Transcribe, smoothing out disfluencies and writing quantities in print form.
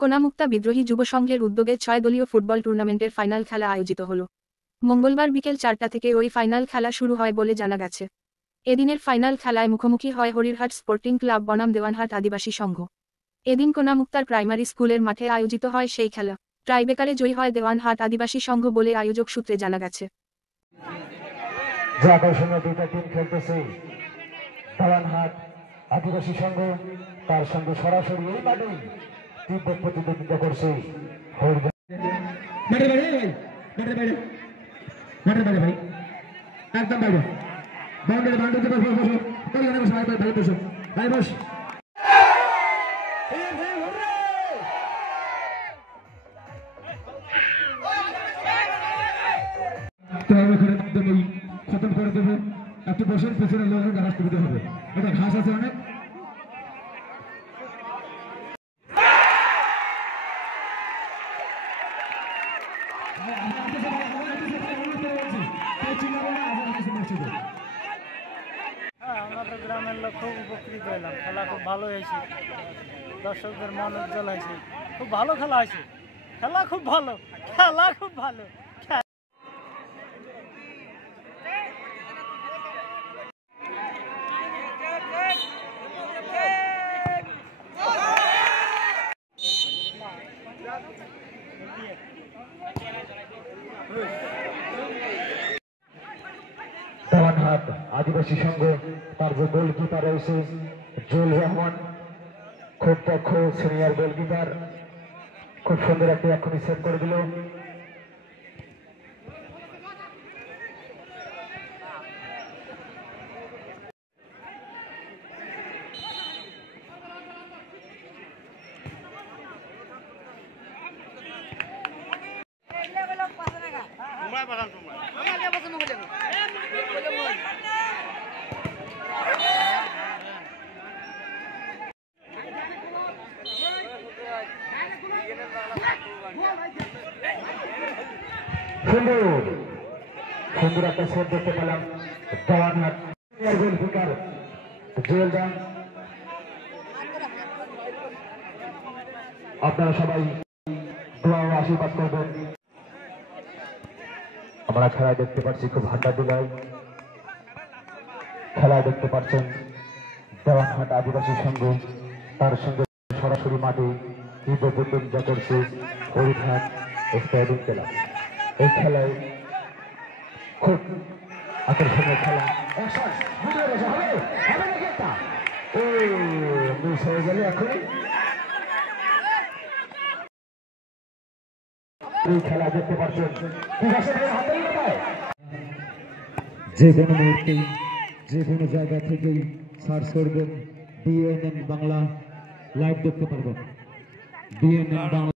কোনামুক্তা বিদ্রোহী যুব সংঘের উদ্যোগে 6 দলীয় ফুটবল টুর্নামেন্টের ফাইনাল খেলা আয়োজিত হল। মঙ্গলবার বিকেল 4টা থেকে ওই ফাইনাল খেলা শুরু হয় বলে জানা গেছে। এদিনের ফাইনাল খেলায় মুখোমুখি হয় হরিরহাট স্পোর্টিং ক্লাব বনাম দেওয়ানহাট আদিবাসী সংঘ। এদিন কোনামুক্তার প্রাইমারি স্কুলের মাঠে আয়োজিত হয় সেই খেলা। টাইব্রেকারে জয়ী হয় দেওয়ানহাট আদিবাসী সংঘ বলে আয়োজক সূত্রে জানা গেছে। দেওয়ানহাট আদিবাসী সংঘ তার সঙ্গে সরাসরি এই মাঠে তীব্র প্রতিদ্বন্দ্বিতা করছে। একদম বাইরে বাউন্ডারি খতম করে দেবে। একটু বসে পেছনে লোকের ঘাস তুলতে হবে। এটা ঘাস আছে অনেক। আমাদের গ্রামের লোক খুব উপকৃত হলাম। খেলা খুব ভালো হয়েছে, দর্শকদের মন উজ্জ্বল হয়েছে। খুব ভালো খেলা হয়েছে, খেলা খুব ভালো, খেলা খুব ভালো। দেওয়ানহাট আদিবাসী সংঘ তার যে গোলকিপার রয়েছে জুয়েল রহমান, খুব দক্ষ সিনিয়র গোলকিপার, খুব সুন্দর একটি এখনই সেভ করে দিল। সুন্দর সুন্দর একটা সেভ দেখতে পেলাম দেওয়ানহাট গোলকিপার জুয়েল রাম। আপনারা সবাই দোয়া ও আশীর্বাদ করবেন। আমরা খেলায় দেখতে পাচ্ছি খুব হাড্ডা দিলায় খেলায় দেখতে পাচ্ছেন দেওয়ানহাট আদিবাসী সংঘ তার সঙ্গে সরাসরি মাঠে তীব্র প্রতিদ্বন্দ্বিতা করছে হরিরহাট স্পোর্টিং ক্লাব। এই খেলায় খুব আকর্ষণীয় খেলা। মিস হয়ে গেলে এখন এই খেলা দেখতে পাচ্ছেন যে কোনো মুহূর্তে যে কোনো জায়গা থেকেই সার্চ করবেন BNN বাংলা, লাইভ দেখতে পারবেন BNN বাংলা।